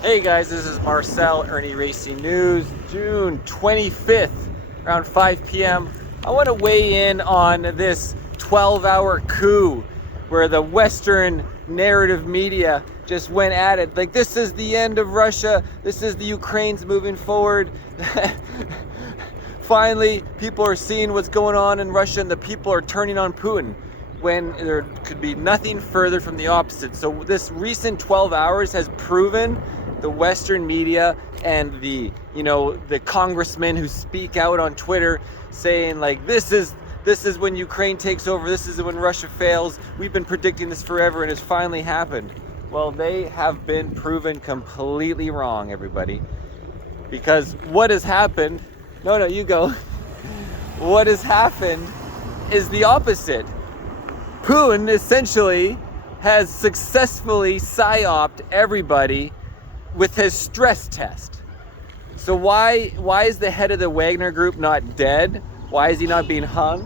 Hey guys, this is Marcel, Ernie Racing News, June 25th, around 5 p.m. I want to weigh in on this 12-hour coup where the Western narrative media just went at it. Like, this is the end of Russia, this is the Ukraine's moving forward. Finally, people are seeing what's going on in Russia and the people are turning on Putin, when there could be nothing further from the opposite. So this recent 12 hours has proven the Western media and the congressmen who speak out on Twitter saying like, this is when Ukraine takes over, this is when Russia fails, we've been predicting this forever and it's finally happened. Well, they have been proven completely wrong, everybody. Because what has happened, you go. What has happened is the opposite. Putin essentially has successfully psyoped everybody with his stress test. So why is the head of the Wagner group not dead? Why is he not being hung?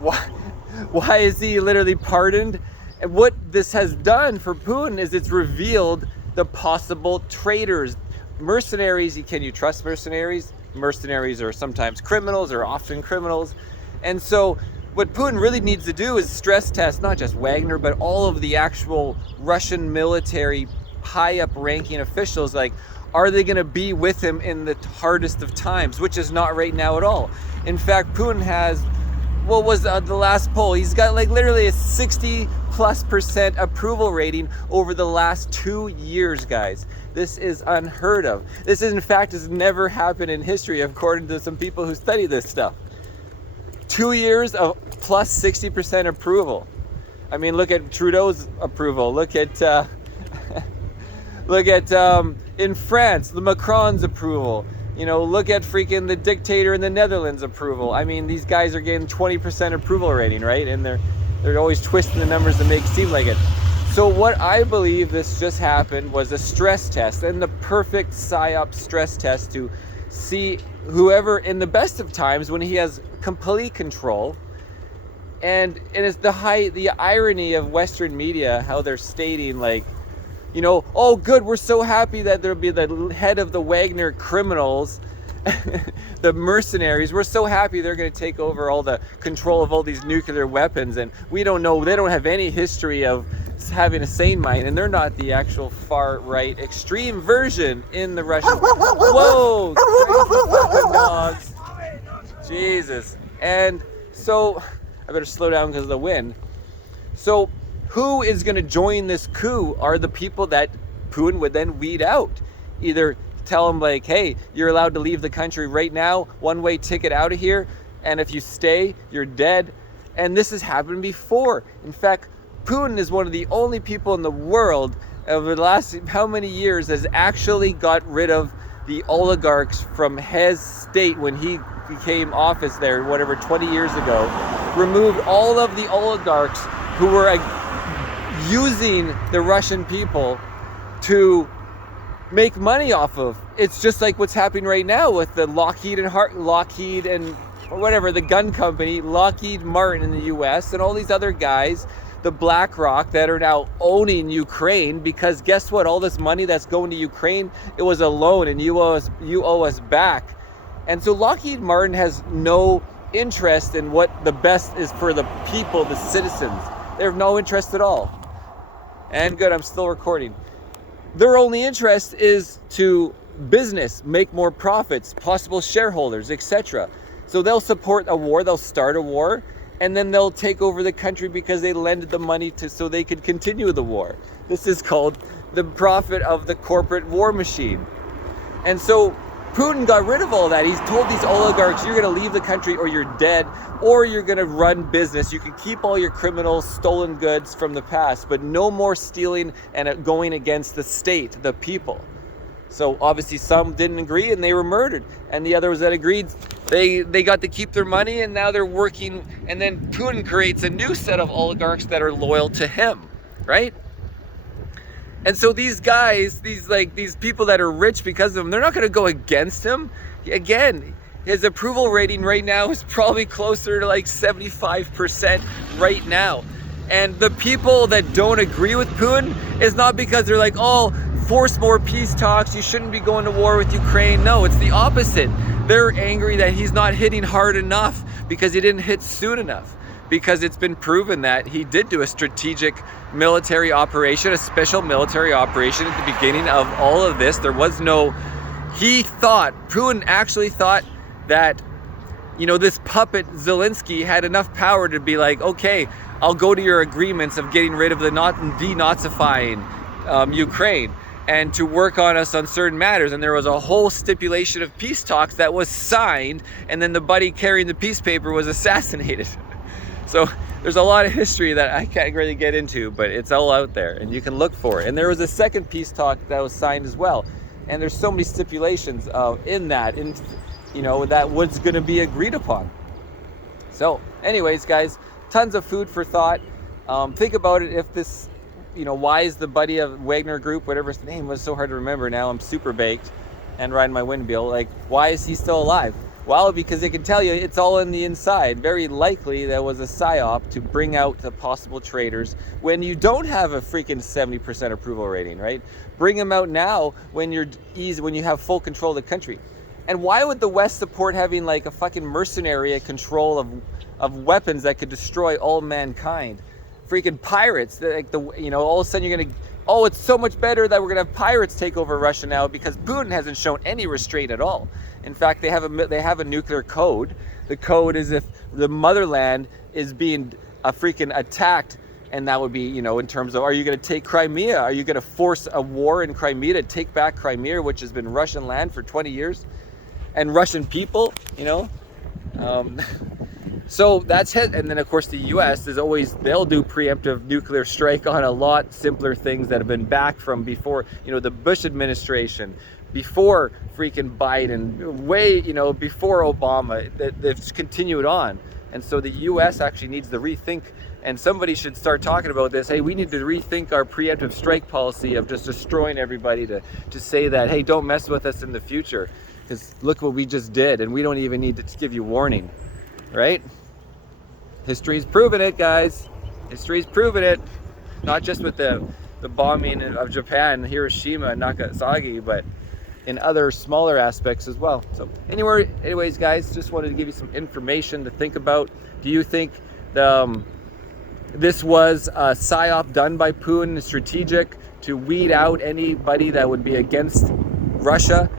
Why is he literally pardoned? And what this has done for Putin is it's revealed the possible traitors. Mercenaries, can you trust mercenaries? Mercenaries are sometimes criminals, or often criminals. And so what Putin really needs to do is stress test not just Wagner, but all of the actual Russian military high up ranking officials. Like, are they going to be with him in the hardest of times, which is not right now at all. In fact, Putin has, what was the last poll? He's got like literally a 60+% approval rating over the last 2 years, guys. This is unheard of. This is, in fact, has never happened in history, according to some people who study this stuff. 2 years of plus 60% approval. I mean, look at Trudeau's approval. Look at in France, the Macron's approval. Look at freaking the dictator in the Netherlands approval. I mean, these guys are getting 20% approval rating, right? And they're always twisting the numbers to make it seem like it. So what I believe this just happened was a stress test, and the perfect psyop stress test to see whoever in the best of times when he has complete control. And it's the irony of Western media, how they're stating like, oh good, we're so happy that there'll be the head of the Wagner criminals, the mercenaries, we're so happy they're going to take over all the control of all these nuclear weapons, and we don't know, they don't have any history of having a sane mind, and they're not the actual far right extreme version in the Russian. Whoa, crazy dogs, Jesus. And so I better slow down because of the wind. So who is going to join this coup are the people that Putin would then weed out. Either tell them like, hey, you're allowed to leave the country right now, one-way ticket out of here, and if you stay, you're dead. And this has happened before. In fact, Putin is one of the only people in the world over the last how many years has actually got rid of the oligarchs from his state when he became office there, whatever, 20 years ago. Removed all of the oligarchs who were using the Russian people to make money off of. It's just like what's happening right now with the Lockheed and or whatever, the gun company, Lockheed Martin in the US, and all these other guys, the BlackRock, that are now owning Ukraine, because guess what? All this money that's going to Ukraine, it was a loan, and you owe us back. And so Lockheed Martin has no interest in what the best is for the people, the citizens. They have no interest at all. And good, I'm still recording. Their only interest is to business, make more profits, possible shareholders, etc. So they'll support a war, they'll start a war, and then they'll take over the country because they lended the money so they could continue the war. This is called the profit of the corporate war machine. And so Putin got rid of all that. He's told these oligarchs, you're going to leave the country or you're dead, or you're going to run business. You can keep all your criminal stolen goods from the past, but no more stealing and going against the state, the people. So obviously some didn't agree and they were murdered. And the others that agreed, they got to keep their money, and now they're working. And then Putin creates a new set of oligarchs that are loyal to him, right? And so these guys, these people that are rich because of him, they're not going to go against him. Again, his approval rating right now is probably closer to like 75% right now. And the people that don't agree with Putin is not because they're like, oh, force more peace talks. You shouldn't be going to war with Ukraine. No, it's the opposite. They're angry that he's not hitting hard enough because he didn't hit soon enough. Because it's been proven that he did do a strategic military operation, a special military operation at the beginning of all of this. There was no, Putin actually thought that, you know, this puppet Zelensky had enough power to be like, okay, I'll go to your agreements of getting rid of the denazifying Ukraine and to work on us on certain matters. And there was a whole stipulation of peace talks that was signed, and then the buddy carrying the peace paper was assassinated. So there's a lot of history that I can't really get into, but it's all out there and you can look for it. And there was a second peace talk that was signed as well. And there's so many stipulations in that, you know, that was going to be agreed upon. So anyways, guys, tons of food for thought. Think about it. If this, you know, why is the buddy of Wagner Group, whatever his name was, so hard to remember now, I'm super baked and riding my windmill, like, why is he still alive? Well, because they can tell you it's all in the inside. Very likely there was a psyop to bring out the possible traitors when you don't have a freaking 70% approval rating, right? Bring them out now when when you have full control of the country. And why would the West support having like a fucking mercenary control of weapons that could destroy all mankind? Freaking pirates, like you know, all of a sudden you're gonna, oh, it's so much better that we're gonna have pirates take over Russia now because Putin hasn't shown any restraint at all. In fact, they have a nuclear code. The code is if the motherland is being freaking attacked, and that would be, you know, in terms of, are you going to take Crimea? Are you going to force a war in Crimea to take back Crimea, which has been Russian land for 20 years, and Russian people, you know? So that's it. And then of course the US is always, they'll do preemptive nuclear strike on a lot simpler things that have been back from before, you know, the Bush administration, before freaking Biden, way, you know, before Obama, they've continued on. And so the US actually needs to rethink, and somebody should start talking about this. Hey, we need to rethink our preemptive strike policy of just destroying everybody to say that, hey, don't mess with us in the future, because look what we just did, and we don't even need to give you warning, right? History's proven it, guys. History's proven it. Not just with the bombing of Japan, Hiroshima and Nagasaki, but in other smaller aspects as well. So anyways, guys, just wanted to give you some information to think about. Do you think this was a psyop done by Putin, strategic, to weed out anybody that would be against Russia?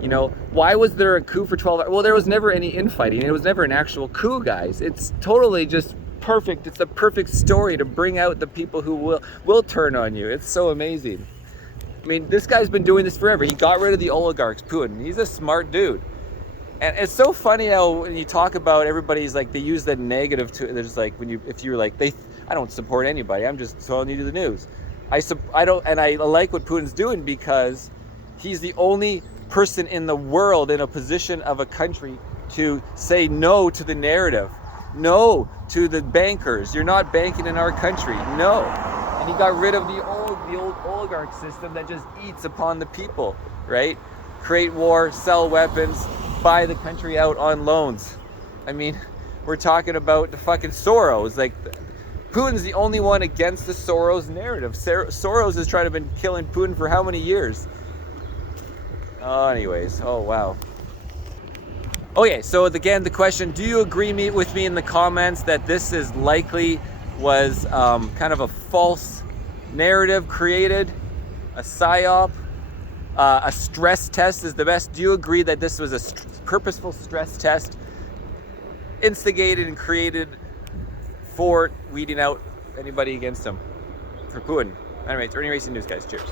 You know, why was there a coup for 12 hours? Well, there was never any infighting. It was never an actual coup, guys. It's totally just perfect. It's a perfect story to bring out the people who will turn on you. It's so amazing. I mean, this guy's been doing this forever. He got rid of the oligarchs, Putin. He's a smart dude. And it's so funny how when you talk about everybody's like, they use the negative to, there's like, if you're like, I don't support anybody. I'm just telling you the news. I like what Putin's doing because he's the only person in the world in a position of a country to say no to the narrative. No to the bankers. You're not banking in our country. No. And he got rid of the old oligarch system that just eats upon the people, right? Create war, sell weapons, buy the country out on loans. I mean, we're talking about the fucking Soros. Like, Putin's the only one against the Soros narrative. Soros has tried to been killing Putin for how many years? Anyways, oh wow. Okay, so again, the question, do you agree with me in the comments that this is likely was kind of a false narrative created, a psyop, a stress test is the best? Do you agree that this was a purposeful stress test instigated and created for weeding out anybody against him, for Putin? Anyways, Ernie Racing News, guys. Cheers.